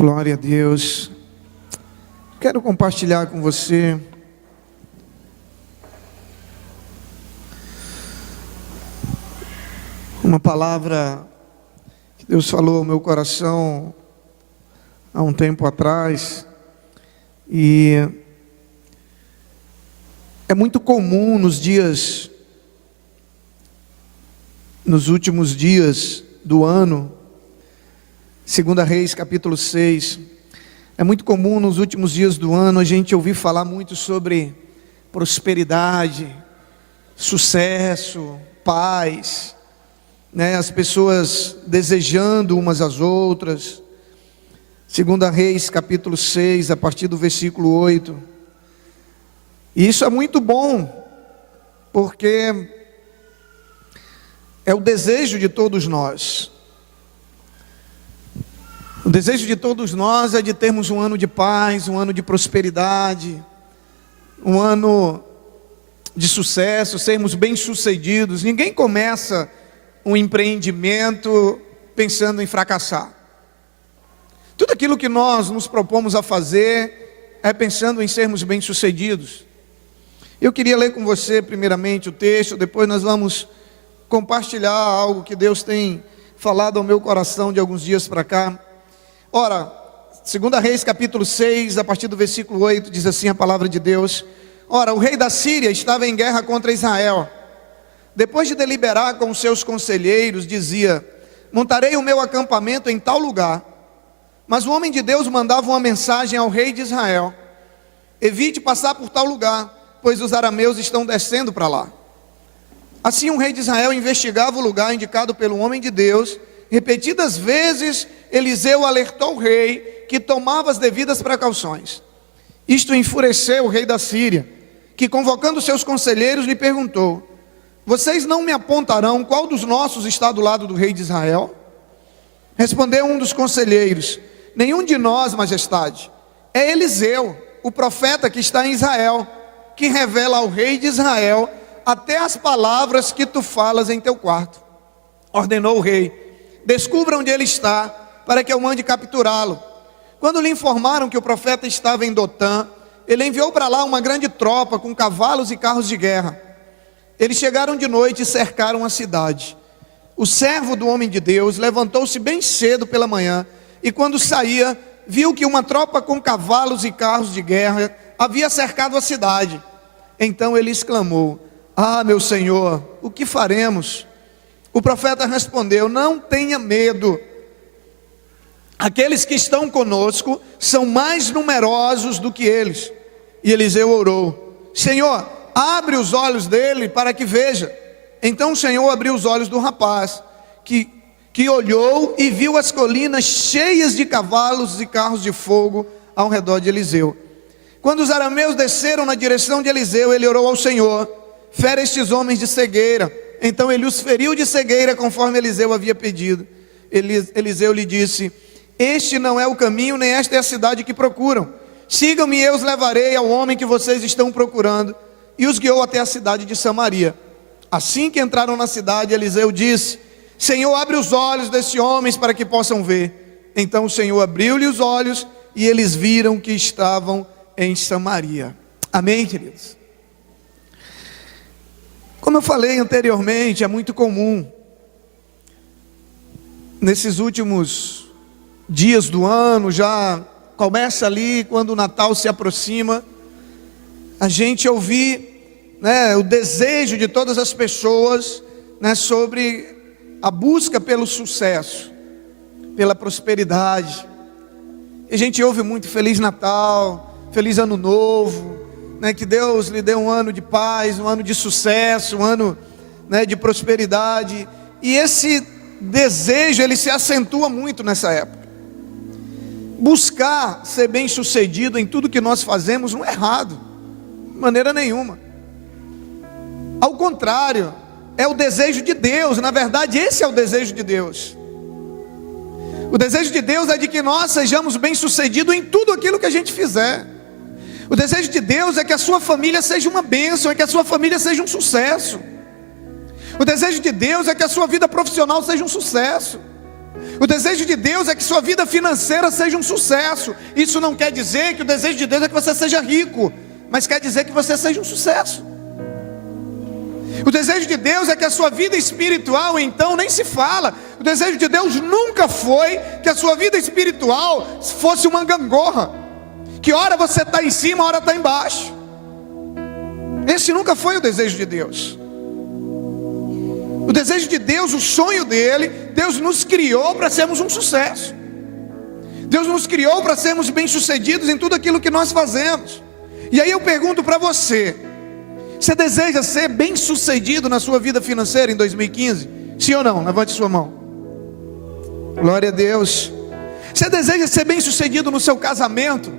Glória a Deus. Quero compartilhar com você uma palavra que Deus falou ao meu coração há um tempo atrás. E é muito comum nos últimos dias do ano, 2 Reis capítulo 6, é muito comum nos últimos dias do ano a gente ouvir falar muito sobre prosperidade, sucesso, paz, né? As pessoas desejando umas às outras. 2 Reis capítulo 6, a partir do versículo 8. E isso é muito bom, porque é o desejo de todos nós. O desejo de todos nós é de termos um ano de paz, um ano de prosperidade, um ano de sucesso, sermos bem-sucedidos. Ninguém começa um empreendimento pensando em fracassar. Tudo aquilo que nós nos propomos a fazer é pensando em sermos bem-sucedidos. Eu queria ler com você primeiramente o texto, depois nós vamos compartilhar algo que Deus tem falado ao meu coração de alguns dias para cá. Ora, 2 Reis capítulo 6, a partir do versículo 8, diz assim a palavra de Deus: Ora, o rei da Síria estava em guerra contra Israel. Depois de deliberar com os seus conselheiros, dizia: montarei o meu acampamento em tal lugar. Mas o homem de Deus mandava uma mensagem ao rei de Israel: evite passar por tal lugar, pois os arameus estão descendo para lá. Assim o rei de Israel investigava o lugar indicado pelo homem de Deus. Repetidas vezes Eliseu alertou o rei que tomava as devidas precauções. Isto enfureceu o rei da Síria, que convocando seus conselheiros lhe perguntou: vocês não me apontarão qual dos nossos está do lado do rei de Israel? Respondeu um dos conselheiros: nenhum de nós, majestade. É Eliseu, o profeta que está em Israel, que revela ao rei de Israel até as palavras que tu falas em teu quarto. Ordenou o rei: descubra onde ele está, para que eu mande capturá-lo. Quando lhe informaram que o profeta estava em Dotã, ele enviou para lá uma grande tropa com cavalos e carros de guerra. Eles chegaram de noite e cercaram a cidade. O servo do homem de Deus levantou-se bem cedo pela manhã, e quando saía, viu que uma tropa com cavalos e carros de guerra havia cercado a cidade. Então ele exclamou: ah, meu senhor, o que faremos? O profeta respondeu: não tenha medo. Aqueles que estão conosco são mais numerosos do que eles. E Eliseu orou: Senhor, abre os olhos dele para que veja. Então o Senhor abriu os olhos do rapaz, que olhou e viu as colinas cheias de cavalos e carros de fogo ao redor de Eliseu. Quando os arameus desceram na direção de Eliseu, ele orou ao Senhor: fere estes homens de cegueira. Então ele os feriu de cegueira, conforme Eliseu havia pedido. Eliseu lhe disse: este não é o caminho, nem esta é a cidade que procuram. Sigam-me e eu os levarei ao homem que vocês estão procurando. E os guiou até a cidade de Samaria. Assim que entraram na cidade, Eliseu disse: Senhor, abre os olhos desses homens para que possam ver. Então o Senhor abriu-lhe os olhos e eles viram que estavam em Samaria. Amém, queridos? Como eu falei anteriormente, é muito comum nesses últimos dias do ano, já começa ali quando o Natal se aproxima, a gente ouvir, né, o desejo de todas as pessoas, né, sobre a busca pelo sucesso, pela prosperidade. E a gente ouve muito Feliz Natal, Feliz Ano Novo, né, que Deus lhe dê um ano de paz, um ano de sucesso, um ano, né, de prosperidade. E esse desejo, ele se acentua muito nessa época. Buscar ser bem sucedido em tudo que nós fazemos não é errado, de maneira nenhuma. Ao contrário, é o desejo de Deus. Na verdade, esse é o desejo de Deus. O desejo de Deus é de que nós sejamos bem sucedidos em tudo aquilo que a gente fizer. O desejo de Deus é que a sua família seja uma bênção, é que a sua família seja um sucesso. O desejo de Deus é que a sua vida profissional seja um sucesso. O desejo de Deus é que sua vida financeira seja um sucesso. Isso não quer dizer que o desejo de Deus é que você seja rico, mas quer dizer que você seja um sucesso. O desejo de Deus é que a sua vida espiritual, então, nem se fala. O desejo de Deus nunca foi que a sua vida espiritual fosse uma gangorra, que hora você está em cima, hora está embaixo. Esse nunca foi o desejo de Deus. O desejo de Deus, o sonho dele, Deus nos criou para sermos um sucesso. Deus nos criou para sermos bem-sucedidos em tudo aquilo que nós fazemos. E aí eu pergunto para você: você deseja ser bem-sucedido na sua vida financeira em 2015? Sim ou não? Levante sua mão. Glória a Deus. Você deseja ser bem-sucedido no seu casamento?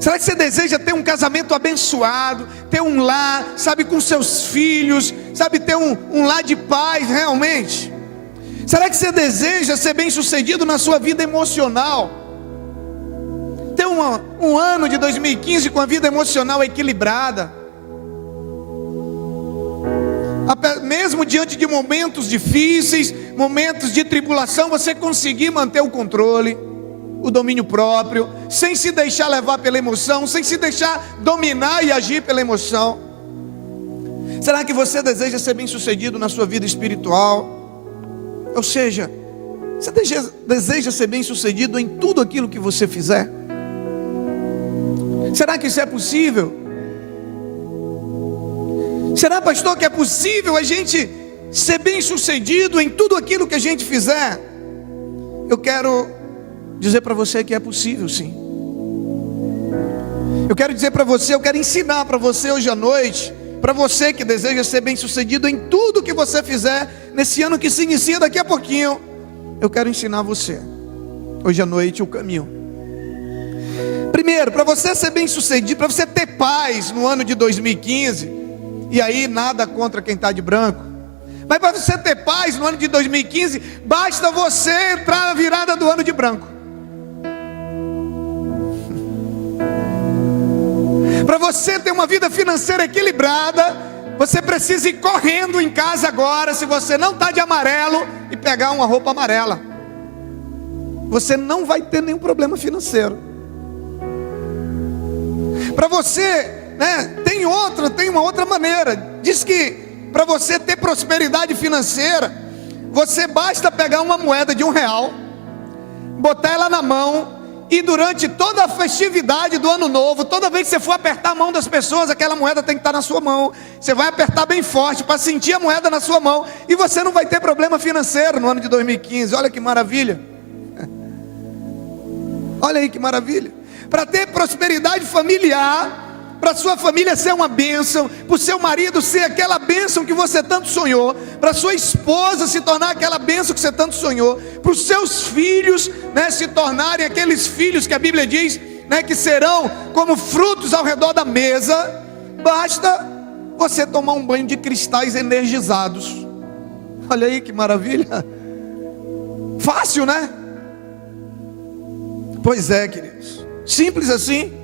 Será que você deseja ter um casamento abençoado, ter um lar, sabe, com seus filhos, sabe, ter um lar de paz realmente? Será que você deseja ser bem-sucedido na sua vida emocional? Ter um ano de 2015 com a vida emocional equilibrada? Mesmo diante de momentos difíceis, momentos de tribulação, você conseguir manter o controle, o domínio próprio, sem se deixar levar pela emoção, sem se deixar dominar e agir pela emoção. Será que você deseja ser bem-sucedido na sua vida espiritual? Ou seja, você deseja ser bem-sucedido em tudo aquilo que você fizer? Será que isso é possível? Será, pastor, que é possível a gente ser bem-sucedido em tudo aquilo que a gente fizer? Eu quero dizer para você que é possível, sim. Eu quero dizer para você, eu quero ensinar para você hoje à noite, para você que deseja ser bem-sucedido em tudo que você fizer nesse ano que se inicia daqui a pouquinho, eu quero ensinar você hoje à noite o caminho. Primeiro, para você ser bem-sucedido, para você ter paz no ano de 2015, e aí nada contra quem está de branco, mas para você ter paz no ano de 2015, basta você entrar na virada do ano de branco. Para você ter uma vida financeira equilibrada, você precisa ir correndo em casa agora, se você não está de amarelo, e pegar uma roupa amarela. Você não vai ter nenhum problema financeiro. Para você, tem uma outra maneira. Diz que para você ter prosperidade financeira, você basta pegar uma moeda de R$1, botar ela na mão, e durante toda a festividade do ano novo, toda vez que você for apertar a mão das pessoas, aquela moeda tem que estar na sua mão. Você vai apertar bem forte para sentir a moeda na sua mão, e você não vai ter problema financeiro no ano de 2015. Olha que maravilha. Olha aí que maravilha. Para ter prosperidade familiar, para sua família ser uma bênção, para o seu marido ser aquela bênção que você tanto sonhou, para sua esposa se tornar aquela bênção que você tanto sonhou, para os seus filhos, se tornarem aqueles filhos que a Bíblia diz, que serão como frutos ao redor da mesa, basta você tomar um banho de cristais energizados. Olha aí que maravilha. Fácil, né? Pois é, queridos, simples assim.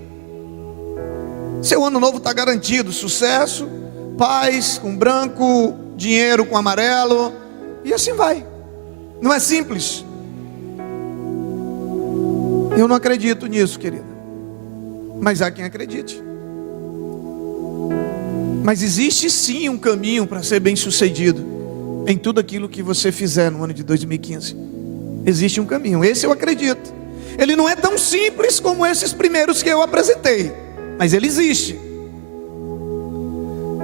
Seu ano novo está garantido: sucesso, paz com branco, dinheiro com amarelo, e assim vai. Não é simples? Eu não acredito nisso, querida, mas há quem acredite. Mas existe sim um caminho para ser bem sucedido em tudo aquilo que você fizer no ano de 2015. Existe um caminho, esse eu acredito. Ele não é tão simples como esses primeiros que eu apresentei, mas ele existe.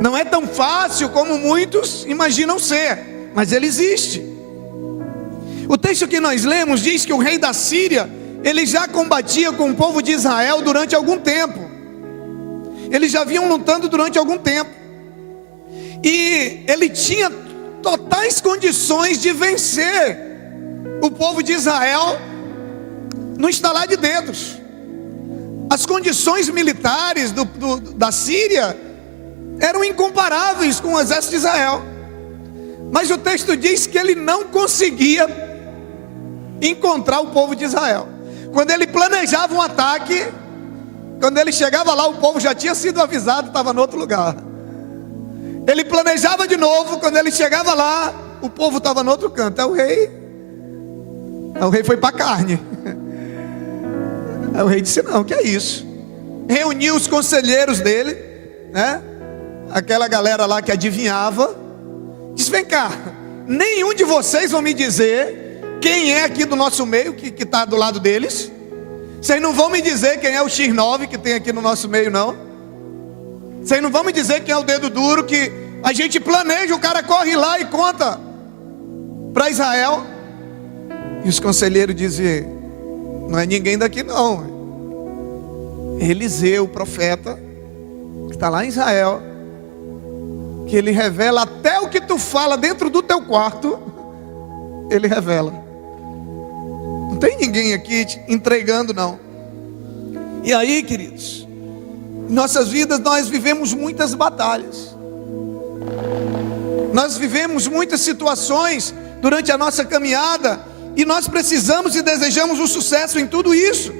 Não é tão fácil como muitos imaginam ser, mas ele existe. O texto que nós lemos diz que o rei da Síria, ele já combatia com o povo de Israel durante algum tempo. Eles já vinham lutando durante algum tempo, e ele tinha totais condições de vencer o povo de Israel no estalar de dedos. As condições militares da Síria eram incomparáveis com o exército de Israel, mas o texto diz que ele não conseguia encontrar o povo de Israel. Quando ele planejava um ataque, quando ele chegava lá, o povo já tinha sido avisado, estava no outro lugar. Ele planejava de novo, quando ele chegava lá, o povo estava no outro canto. O rei Aí o rei foi para a carne. Aí o rei disse: não, que é isso? Reuniu os conselheiros dele, né? Aquela galera lá que adivinhava. Disse: vem cá, nenhum de vocês vão me dizer quem é aqui do nosso meio que está do lado deles. Vocês não vão me dizer quem é o X9 que tem aqui no nosso meio, não. Vocês não vão me dizer quem é o dedo duro que a gente planeja, o cara corre lá e conta para Israel. E os conselheiros dizem: não é ninguém daqui não. Eliseu, o profeta, que está lá em Israel, que ele revela até o que tu fala dentro do teu quarto, ele revela. Não tem ninguém aqui te entregando, não. E aí, queridos, em nossas vidas nós vivemos muitas batalhas. Nós vivemos muitas situações durante a nossa caminhada, e nós precisamos e desejamos o sucesso em tudo isso.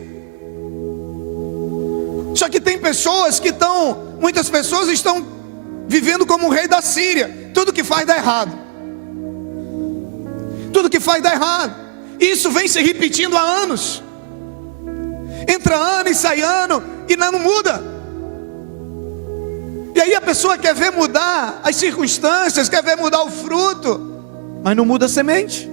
Só que tem pessoas que muitas pessoas estão vivendo como o rei da Síria. Tudo que faz dá errado. Tudo que faz dá errado. Isso vem se repetindo há anos. Entra ano e sai ano e não muda. E aí a pessoa quer ver mudar as circunstâncias, quer ver mudar o fruto, mas não muda a semente.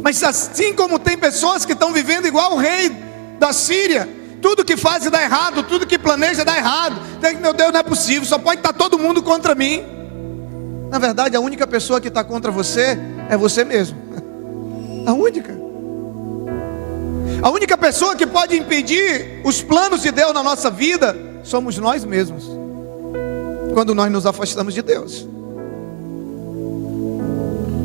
Mas assim como tem pessoas que estão vivendo igual o rei da Síria, tudo que faz dá errado, tudo que planeja dá errado. Meu Deus, não é possível, só pode estar todo mundo contra mim. Na verdade, a única pessoa que está contra você é você mesmo. A única. A única pessoa que pode impedir os planos de Deus na nossa vida somos nós mesmos, quando nós nos afastamos de Deus.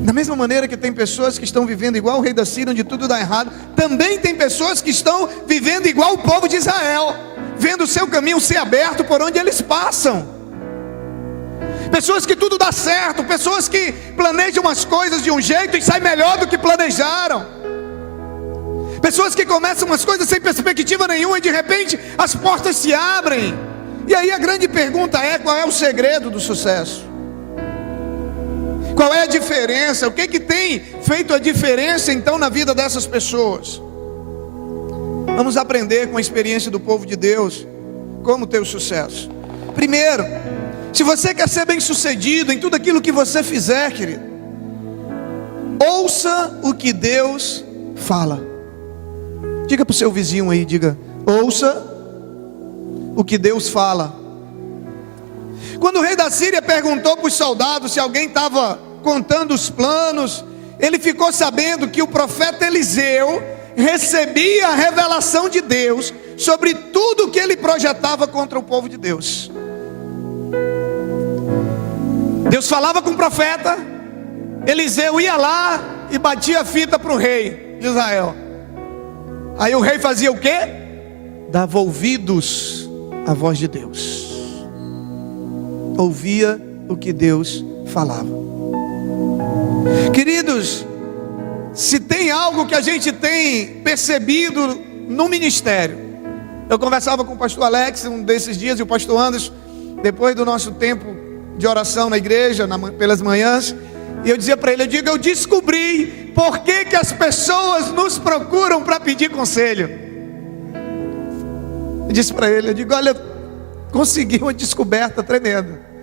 Da mesma maneira que tem pessoas que estão vivendo igual o rei da Síria, onde tudo dá errado, também tem pessoas que estão vivendo igual o povo de Israel, vendo o seu caminho ser aberto por onde eles passam. Pessoas que tudo dá certo, pessoas que planejam as coisas de um jeito e saem melhor do que planejaram. Pessoas que começam umas coisas sem perspectiva nenhuma e de repente as portas se abrem. E aí a grande pergunta é: qual é o segredo do sucesso? Qual é a diferença? O que tem feito a diferença então na vida dessas pessoas? Vamos aprender com a experiência do povo de Deus como ter o sucesso. Primeiro, se você quer ser bem sucedido em tudo aquilo que você fizer, querido, ouça o que Deus fala. Diga para o seu vizinho aí, diga: ouça o que Deus fala. Quando o rei da Síria perguntou para os soldados se alguém estava contando os planos, ele ficou sabendo que o profeta Eliseu recebia a revelação de Deus sobre tudo que ele projetava contra o povo de Deus. Deus falava com o profeta, Eliseu ia lá e batia a fita para o rei de Israel. Aí o rei fazia o quê? Dava ouvidos à voz de Deus. Ouvia o que Deus falava. Queridos, se tem algo que a gente tem percebido no ministério, eu conversava com o pastor Alex um desses dias, e o pastor Anderson, depois do nosso tempo de oração na igreja, pelas manhãs, e eu dizia para ele, eu descobri por que as pessoas nos procuram para pedir conselho. Eu disse para ele, olha, consegui uma descoberta tremenda.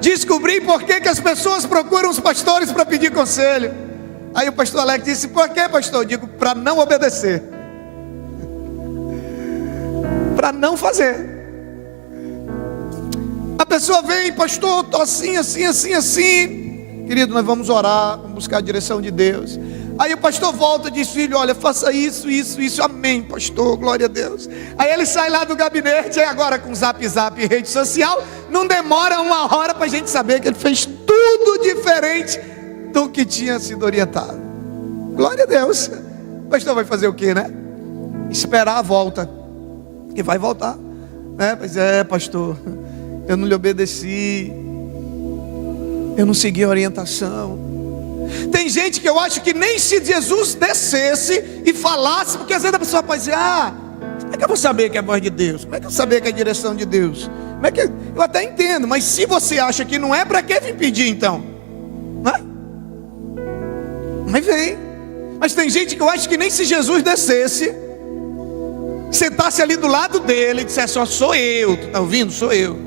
Descobri por que as pessoas procuram os pastores para pedir conselho. Aí o pastor Alex disse, por que, pastor? Eu digo, para não obedecer, para não fazer. A pessoa vem, pastor, estou assim. Querido, nós vamos orar, vamos buscar a direção de Deus. Aí o pastor volta e diz, filho, olha, faça isso, amém, pastor, glória a Deus. Aí ele sai lá do gabinete, aí agora com zap e rede social, não demora uma hora para a gente saber que ele fez tudo diferente do que tinha sido orientado. Glória a Deus. O pastor vai fazer o quê, né? Esperar a volta, que vai voltar, né? Pois é, pastor, eu não lhe obedeci, eu não segui a orientação. Tem gente que eu acho que nem se Jesus descesse e falasse, porque às vezes a pessoa pode dizer, como é que eu vou saber que é a voz de Deus? Como é que eu vou saber que é a direção de Deus? Como é que eu até entendo, mas se você acha que não é, para que vir pedir então? Não é? Mas vem. Mas tem gente que eu acho que nem se Jesus descesse, sentasse ali do lado dele e dissesse: ó, sou eu, tu está ouvindo? Sou eu,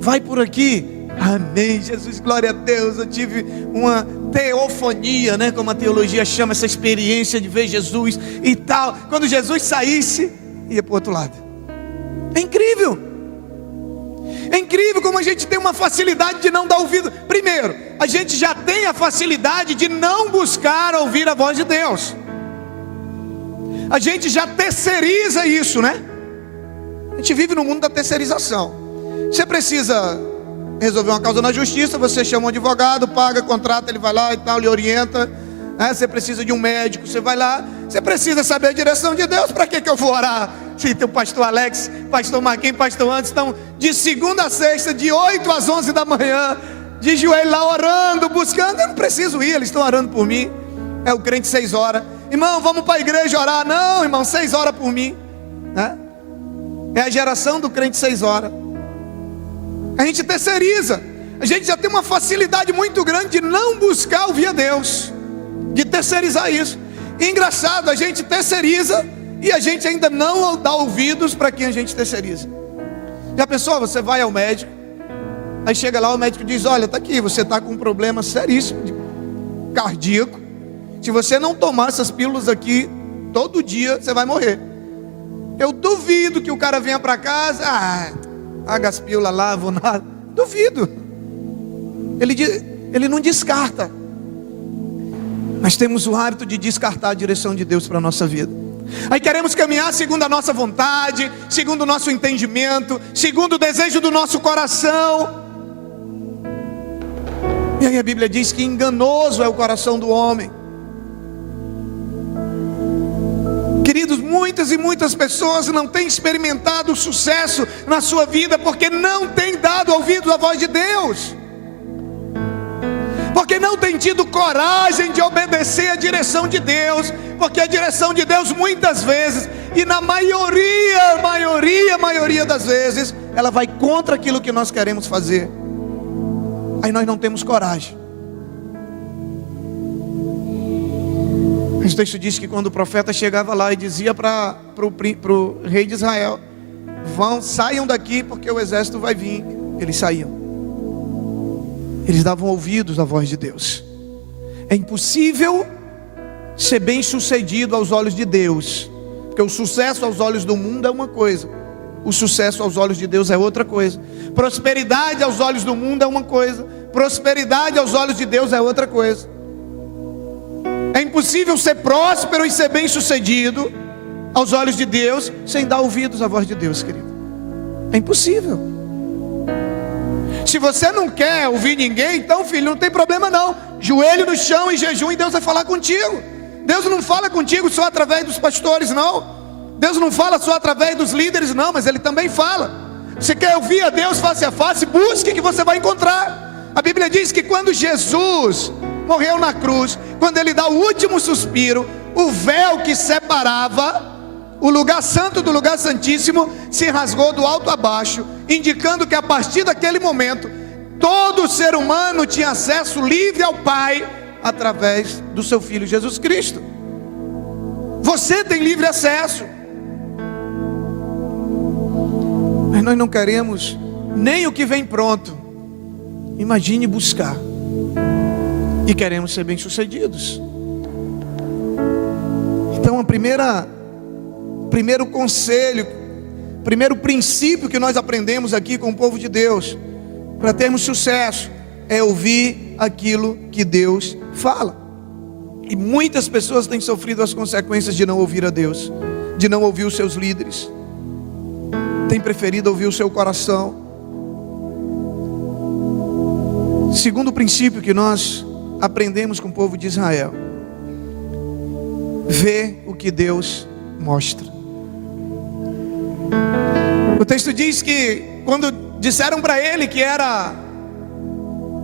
vai por aqui. Amém, Jesus, glória a Deus. Eu tive uma teofonia, né, como a teologia chama, essa experiência de ver Jesus e tal. Quando Jesus saísse, ia para o outro lado. É incrível. É incrível como a gente tem uma facilidade de não dar ouvido. Primeiro, a gente já tem a facilidade de não buscar ouvir a voz de Deus. A gente já terceiriza isso, né? A gente vive no mundo da terceirização. Você precisa resolver uma causa na justiça, você chama um advogado, paga, contrata, ele vai lá e tal, lhe orienta, né? Você precisa de um médico, você vai lá. Você precisa saber a direção de Deus. Para que eu vou orar? Se o pastor Alex, pastor Marquinhos, pastor Anderson estão de segunda a sexta, de 8 às 11 da manhã, de joelho lá orando, buscando. Eu não preciso ir, eles estão orando por mim. É o crente 6 horas. Irmão, vamos para a igreja orar. Não, irmão, 6 horas por mim, né? É a geração do crente 6 horas. A gente terceiriza. A gente já tem uma facilidade muito grande de não buscar ouvir a Deus, de terceirizar isso. E engraçado, a gente terceiriza e a gente ainda não dá ouvidos para quem a gente terceiriza. Já pensou? Você vai ao médico, aí chega lá, o médico diz: olha, está aqui, você está com um problema seríssimo cardíaco. Se você não tomar essas pílulas aqui todo dia, você vai morrer. Eu duvido que o cara venha para casa: paga as pílulas lá, vou nada. Duvido. Ele não descarta. Mas temos o hábito de descartar a direção de Deus para a nossa vida. Aí queremos caminhar segundo a nossa vontade, segundo o nosso entendimento, segundo o desejo do nosso coração. E aí a Bíblia diz que enganoso é o coração do homem. Queridos, muitas e muitas pessoas não têm experimentado o sucesso na sua vida porque não têm dado ouvidos à voz de Deus, porque não têm tido coragem de obedecer a direção de Deus, porque a direção de Deus muitas vezes, e na maioria das vezes, ela vai contra aquilo que nós queremos fazer. Aí nós não temos coragem. O texto diz que quando o profeta chegava lá e dizia para o rei de Israel: saiam daqui porque o exército vai vir. Eles saíam. Eles davam ouvidos à voz de Deus. É impossível ser bem sucedido aos olhos de Deus, porque o sucesso aos olhos do mundo é uma coisa, o sucesso aos olhos de Deus é outra coisa. Prosperidade aos olhos do mundo é uma coisa, prosperidade aos olhos de Deus é outra coisa. É impossível ser próspero e ser bem sucedido aos olhos de Deus sem dar ouvidos à voz de Deus, querido. É impossível. Se você não quer ouvir ninguém, então, filho, não tem problema não. Joelho no chão e jejum e Deus vai falar contigo. Deus não fala contigo só através dos pastores, não. Deus não fala só através dos líderes, não, mas Ele também fala. Você quer ouvir a Deus face a face? Busque que você vai encontrar. A Bíblia diz que quando Jesus morreu na cruz, quando Ele dá o último suspiro, o véu que separava o lugar santo do lugar santíssimo se rasgou do alto a baixo, indicando que a partir daquele momento todo ser humano tinha acesso livre ao Pai através do seu Filho Jesus Cristo. Você tem livre acesso. Mas nós não queremos nem o que vem pronto. Imagine buscar. E queremos ser bem-sucedidos. Então primeiro conselho, primeiro princípio que nós aprendemos aqui com o povo de Deus, para termos sucesso, é ouvir aquilo que Deus fala. E muitas pessoas têm sofrido as consequências de não ouvir a Deus, de não ouvir os seus líderes, têm preferido ouvir o seu coração. Segundo princípio que nós aprendemos com o povo de Israel: vê o que Deus mostra. O texto diz que quando disseram para ele que era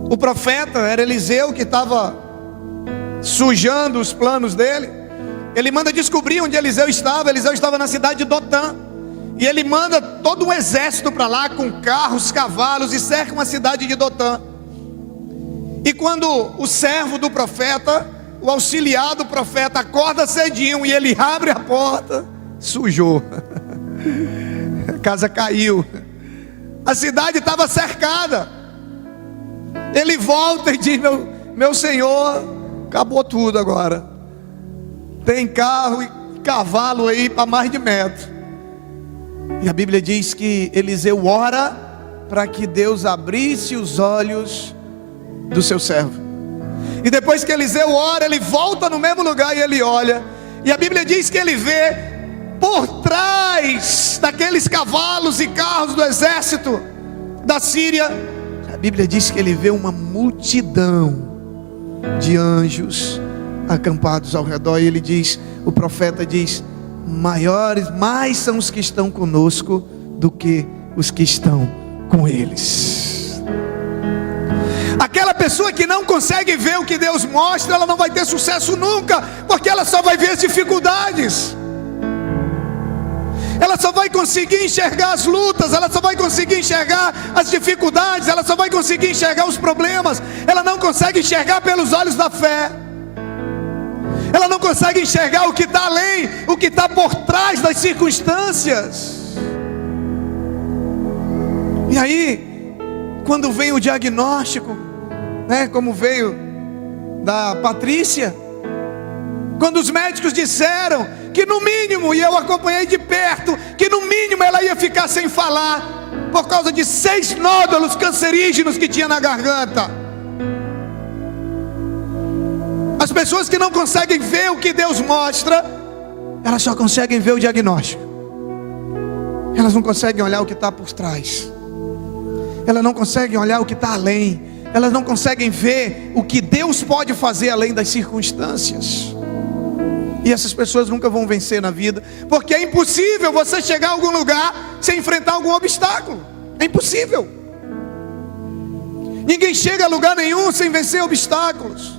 o profeta, era Eliseu que estava sujando os planos dele, ele manda descobrir onde Eliseu estava. Eliseu estava na cidade de Dotã, e ele manda todo um exército para lá com carros, cavalos, e cercam a cidade de Dotã. E quando o servo do profeta o auxiliar do profeta acorda cedinho e ele abre a porta, sujou. A casa caiu. A cidade estava cercada. Ele volta e diz: meu senhor, acabou tudo agora. Tem carro e cavalo aí para mais de metro. E a Bíblia diz que Eliseu ora para que Deus abrisse os olhos do seu servo. E depois que Eliseu ora, ele volta no mesmo lugar e ele olha. E a Bíblia diz que ele vê por trás daqueles cavalos e carros do exército da Síria, a Bíblia diz que ele vê uma multidão de anjos acampados ao redor. E ele diz, o profeta diz: mais são os que estão conosco do que os que estão com eles. Aquela pessoa que não consegue ver o que Deus mostra, ela não vai ter sucesso nunca, porque ela só vai ver as dificuldades. Ela só vai conseguir enxergar as lutas, ela só vai conseguir enxergar as dificuldades, ela só vai conseguir enxergar os problemas. Ela não consegue enxergar pelos olhos da fé. Ela não consegue enxergar o que está além, o que está por trás das circunstâncias. E aí, quando vem o diagnóstico, como veio da Patrícia, quando os médicos disseram que no mínimo, e eu acompanhei de perto, que no mínimo ela ia ficar sem falar, por causa de 6 nódulos cancerígenos que tinha na garganta. As pessoas que não conseguem ver o que Deus mostra, elas só conseguem ver o diagnóstico. Elas não conseguem olhar o que está por trás. Elas não conseguem olhar o que está além. Elas não conseguem ver o que Deus pode fazer além das circunstâncias. E essas pessoas nunca vão vencer na vida, porque é impossível você chegar a algum lugar sem enfrentar algum obstáculo. É impossível. Ninguém chega a lugar nenhum sem vencer obstáculos.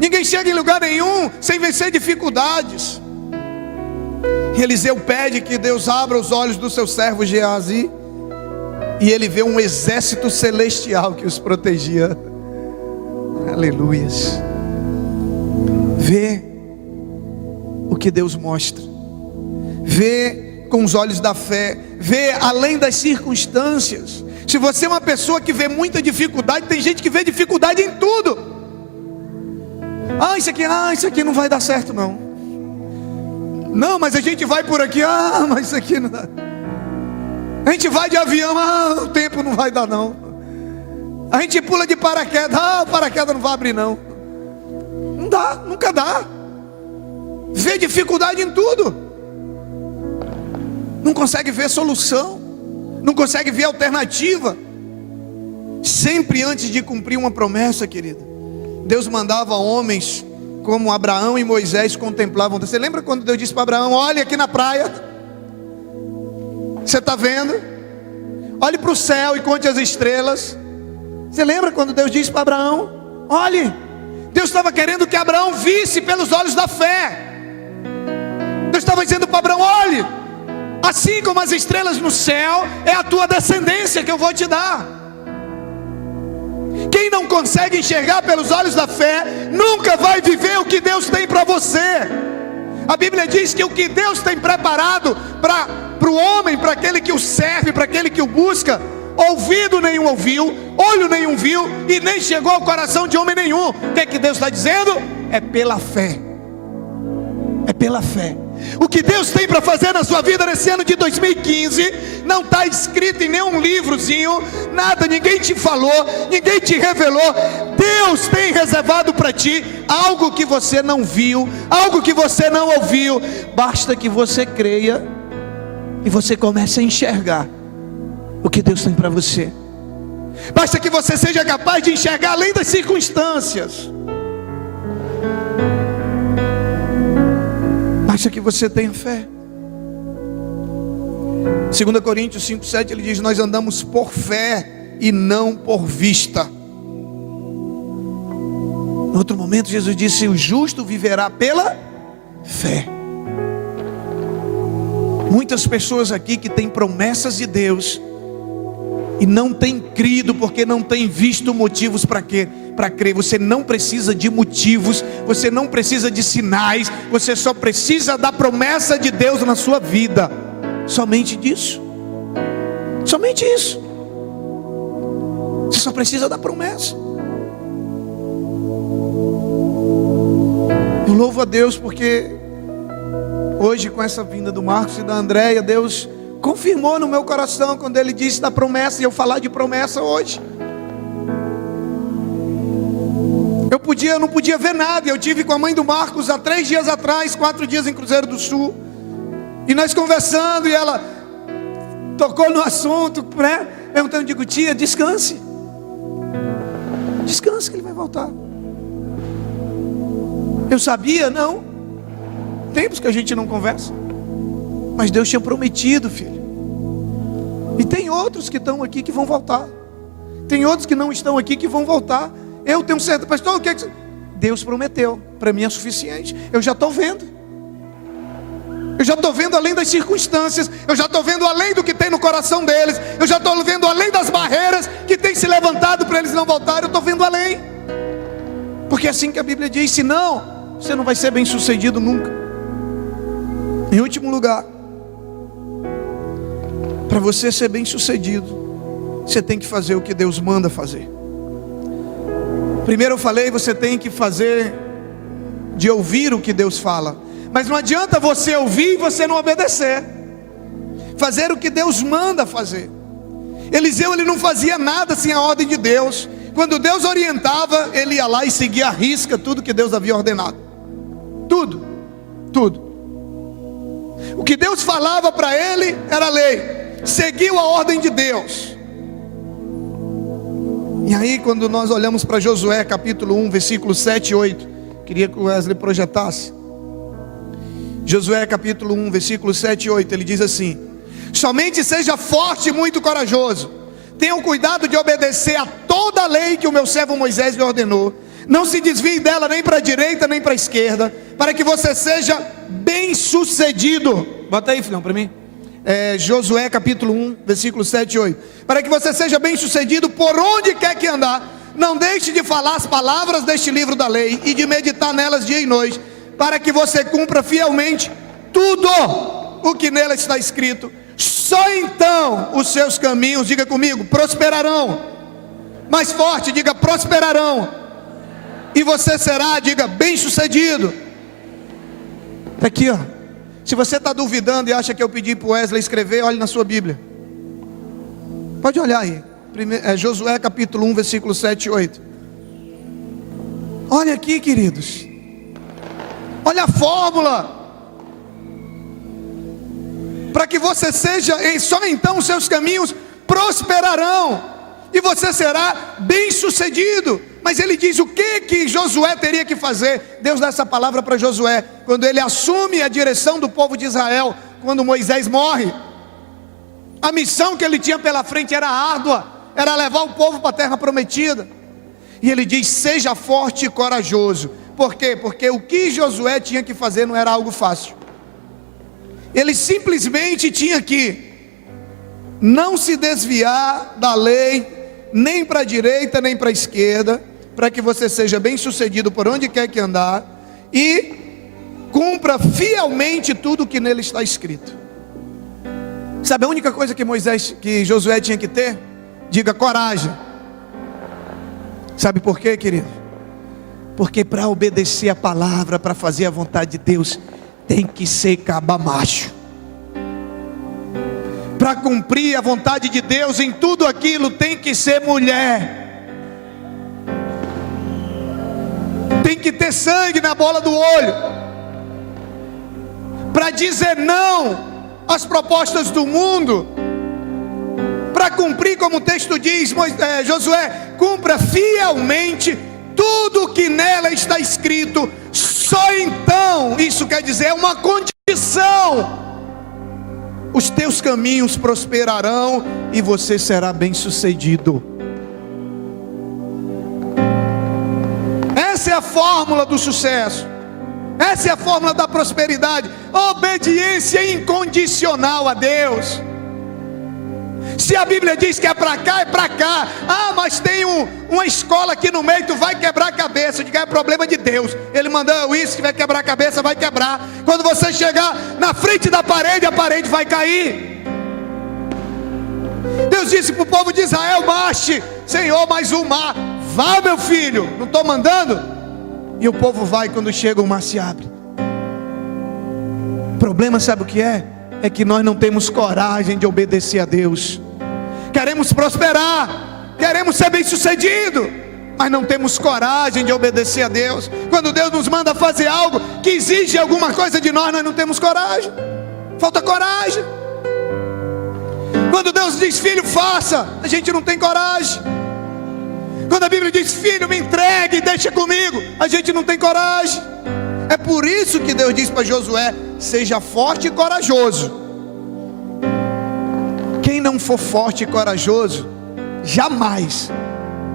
Ninguém chega em lugar nenhum sem vencer dificuldades. E Eliseu pede que Deus abra os olhos do seu servo Geazi, e ele vê um exército celestial que os protegia. Aleluias. Vê o que Deus mostra. Vê com os olhos da fé. Vê além das circunstâncias. Se você é uma pessoa que vê muita dificuldade, tem gente que vê dificuldade em tudo. Isso aqui não vai dar certo não. Não, mas a gente vai por aqui. Mas isso aqui não dá. A gente vai de avião. O tempo não vai dar não. A gente pula de paraquedas. O paraquedas não vai abrir não. Não dá, nunca dá. Vê dificuldade em tudo. Não consegue ver solução. Não consegue ver alternativa. Sempre antes de cumprir uma promessa, querido, Deus mandava homens como Abraão e Moisés contemplavam. Você lembra quando Deus disse para Abraão: olhe aqui na praia, você está vendo? Olhe para o céu e conte as estrelas. Você lembra quando Deus disse para Abraão: olhe? Deus estava querendo que Abraão visse pelos olhos da fé. Deus estava dizendo para Abraão: olhe, assim como as estrelas no céu, é a tua descendência que eu vou te dar. Quem não consegue enxergar pelos olhos da fé, nunca vai viver o que Deus tem para você. A Bíblia diz que o que Deus tem preparado para o homem, para aquele que o serve, para aquele que o busca, ouvido nenhum ouviu, olho nenhum viu, e nem chegou ao coração de homem nenhum. O que é que Deus está dizendo? É pela fé. É pela fé. O que Deus tem para fazer na sua vida nesse ano de 2015 não está escrito em nenhum livrozinho, nada, ninguém te falou, ninguém te revelou. Deus tem reservado para ti algo que você não viu, algo que você não ouviu. Basta que você creia e você comece a enxergar o que Deus tem para você. Basta que você seja capaz de enxergar além das circunstâncias. Basta que você tenha fé. 2 Coríntios 5,7 ele diz: nós andamos por fé e não por vista. No outro momento Jesus disse: o justo viverá pela fé. Muitas pessoas aqui que têm promessas de Deus e não tem crido porque não tem visto motivos para quê? Para crer. Você não precisa de motivos, você não precisa de sinais, você só precisa da promessa de Deus na sua vida. Somente disso. Somente isso. Você só precisa da promessa. Eu louvo a Deus porque hoje, com essa vinda do Marcos e da Andréia, Deus confirmou no meu coração quando Ele disse da promessa, e eu falar de promessa hoje. Eu não podia ver nada. Eu tive com a mãe do Marcos há 3 dias atrás, 4 dias em Cruzeiro do Sul, e nós conversando, e ela tocou no assunto, né? Perguntando, digo, tia, descanse que ele vai voltar. Eu sabia? Não. Tempos que a gente não conversa, mas Deus tinha prometido, filho. E tem outros que estão aqui que vão voltar. Tem outros que não estão aqui que vão voltar. Eu tenho certo, pastor, o que é que Deus prometeu? Para mim é suficiente. Eu já estou vendo. Eu já estou vendo além das circunstâncias. Eu já estou vendo além do que tem no coração deles. Eu já estou vendo além das barreiras que tem se levantado para eles não voltarem. Eu estou vendo além. Porque é assim que a Bíblia diz. Senão, você não vai ser bem sucedido nunca. Em último lugar, para você ser bem sucedido, você tem que fazer o que Deus manda fazer. Primeiro eu falei, você tem que fazer de ouvir o que Deus fala. Mas não adianta você ouvir e você não obedecer. Fazer o que Deus manda fazer. Eliseu, ele não fazia nada sem a ordem de Deus. Quando Deus orientava, ele ia lá e seguia à risca tudo que Deus havia ordenado. Tudo. O que Deus falava para ele era lei. Seguiu a ordem de Deus. E aí, quando nós olhamos para Josué capítulo 1, versículos 7 e 8, queria que o Wesley projetasse. Josué capítulo 1, versículos 7 e 8, ele diz assim: somente seja forte e muito corajoso, tenha o cuidado de obedecer a toda a lei que o meu servo Moisés lhe ordenou, não se desvie dela nem para a direita nem para a esquerda, para que você seja bem sucedido. Bota aí, filhão, para mim. Josué capítulo 1, versículos 7 e 8. Para que você seja bem sucedido por onde quer que andar, não deixe de falar as palavras deste livro da lei e de meditar nelas dia e noite, para que você cumpra fielmente tudo o que nela está escrito. Só então os seus caminhos, diga comigo, prosperarão. Mais forte, diga prosperarão. E você será, diga, bem sucedido. Está aqui, ó. Se você está duvidando e acha que eu pedi para o Wesley escrever, olhe na sua Bíblia. Pode olhar aí. Josué capítulo 1, versículos 7 e 8. Olha aqui, queridos. Olha a fórmula. Para que você seja, só então os seus caminhos prosperarão. E você será bem sucedido. Mas ele diz o que Josué teria que fazer. Deus dá essa palavra para Josué, quando ele assume a direção do povo de Israel, quando Moisés morre. A missão que ele tinha pela frente era árdua, era levar o povo para a terra prometida. E ele diz, seja forte e corajoso. Por quê? Porque o que Josué tinha que fazer não era algo fácil. Ele simplesmente tinha que não se desviar da lei, nem para a direita, nem para a esquerda, para que você seja bem sucedido por onde quer que andar, e cumpra fielmente tudo o que nele está escrito. Sabe a única coisa que Josué tinha que ter? Diga coragem. Sabe por quê, querido? Porque para obedecer a palavra, para fazer a vontade de Deus, tem que ser caba macho. Para cumprir a vontade de Deus em tudo aquilo, tem que ser mulher. Tem que ter sangue na bola do olho. Para dizer não às propostas do mundo. Para cumprir, como o texto diz, Josué, cumpra fielmente tudo que nela está escrito. Só então, isso quer dizer, é uma condição. Os teus caminhos prosperarão e você será bem sucedido. Essa é a fórmula do sucesso. Essa é a fórmula da prosperidade. Obediência incondicional a Deus. Se a Bíblia diz que é para cá, é para cá. Ah, mas tem uma escola aqui no meio, tu vai quebrar a cabeça. Eu digo, é problema de Deus. Ele mandou isso, que vai quebrar a cabeça, vai quebrar. Quando você chegar na frente da parede, a parede vai cair. Deus disse para o povo de Israel: marche, Senhor, mais um mar. Vá, meu filho, não estou mandando? E o povo vai, quando chega o mar se abre. O problema, sabe o que é? É que nós não temos coragem de obedecer a Deus. Queremos prosperar, queremos ser bem-sucedido, mas não temos coragem de obedecer a Deus. Quando Deus nos manda fazer algo que exige alguma coisa de nós, nós não temos coragem. Falta coragem. Quando Deus diz: filho, faça, a gente não tem coragem. Quando a Bíblia diz: filho, me entregue, deixa comigo, a gente não tem coragem. É por isso que Deus diz para Josué: seja forte e corajoso. Quem não for forte e corajoso, jamais,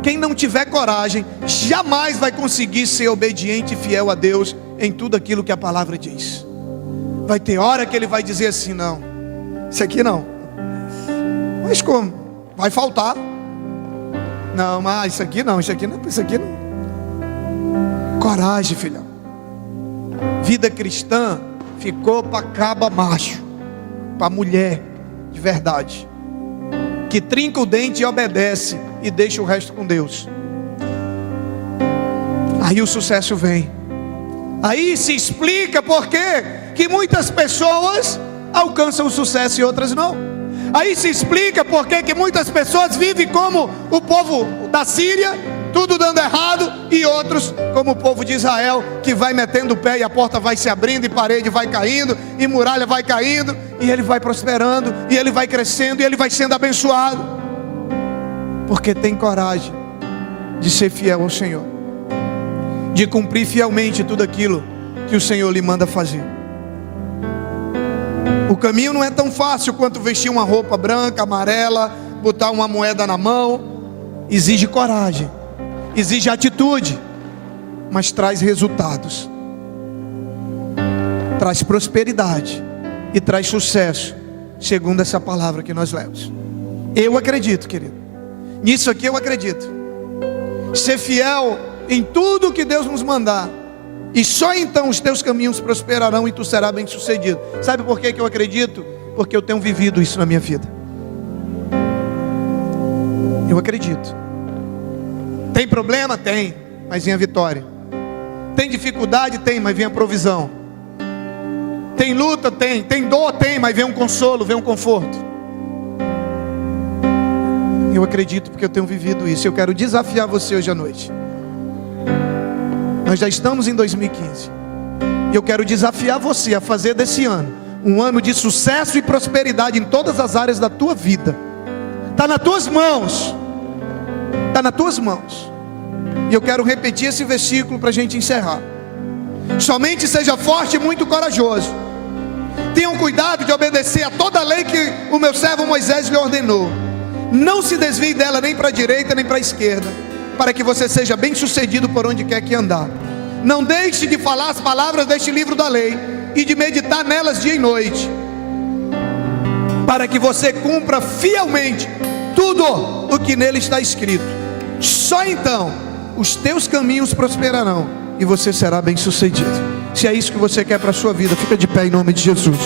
quem não tiver coragem, jamais vai conseguir ser obediente e fiel a Deus em tudo aquilo que a palavra diz. Vai ter hora que ele vai dizer assim: não, isso aqui não. Mas como? Vai faltar. Não, mas isso aqui não, isso aqui não, isso aqui não. Coragem, filhão. Vida cristã ficou para caba macho, para mulher de verdade, que trinca o dente e obedece e deixa o resto com Deus. Aí o sucesso vem. Aí se explica por que muitas pessoas alcançam o sucesso e outras não. Aí se explica por que muitas pessoas vivem como o povo da Síria, tudo dando errado, e outros como o povo de Israel, que vai metendo o pé e a porta vai se abrindo, e parede vai caindo, e muralha vai caindo, e ele vai prosperando, e ele vai crescendo, e ele vai sendo abençoado, porque tem coragem de ser fiel ao Senhor, de cumprir fielmente tudo aquilo que o Senhor lhe manda fazer. O caminho não é tão fácil quanto vestir uma roupa branca, amarela, botar uma moeda na mão. Exige coragem, exige atitude, mas traz resultados, traz prosperidade e traz sucesso, segundo essa palavra que nós lemos. Eu acredito, querido, nisso aqui eu acredito. Ser fiel em tudo que Deus nos mandar, e só então os teus caminhos prosperarão e tu serás bem sucedido. Sabe por que eu acredito? Porque eu tenho vivido isso na minha vida. Eu acredito. Tem problema? Tem, mas vem a vitória. Tem dificuldade? Tem, mas vem a provisão. Tem luta? Tem. Tem dor? Tem, mas vem um consolo, vem um conforto. Eu acredito porque eu tenho vivido isso. Eu quero desafiar você hoje à noite. Nós já estamos em 2015, e eu quero desafiar você a fazer desse ano um ano de sucesso e prosperidade em todas as áreas da tua vida. Está nas tuas mãos, está nas tuas mãos. E eu quero repetir esse versículo para a gente encerrar. Somente seja forte e muito corajoso. Tenham cuidado de obedecer a toda a lei que o meu servo Moisés lhe ordenou. Não se desvie dela nem para a direita nem para a esquerda, para que você seja bem sucedido por onde quer que andar. Não deixe de falar as palavras deste livro da lei e de meditar nelas dia e noite, para que você cumpra fielmente tudo o que nele está escrito. Só então os teus caminhos prosperarão e você será bem sucedido. Se é isso que você quer para a sua vida, fica de pé em nome de Jesus.